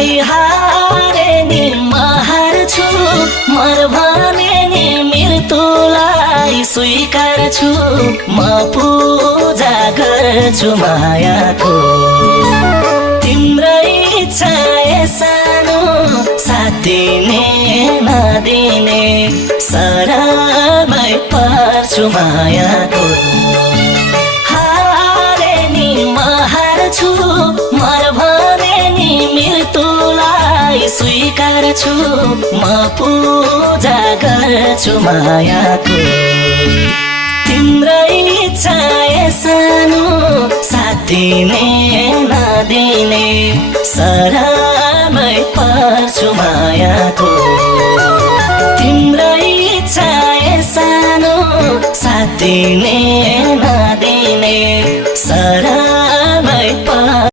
I हारे नि हार्छु मर भने नि मृत्युलाई स्वीकार्छु म पूजा गर्छु मायाको तिम्रै इच्छा सानो साथ दिने नदिने शरणमै पर्छु मायाको हारे नि हार्छु मर भने नि मृत्युलाई स्वीकार्छु म पूजा गर्छु मायाको तिम्रै इच्छा सानो साथ दिने नदिने शरणमै पर्छु मायाको तिम्रै इच्छा सानो साथ दिने नदिने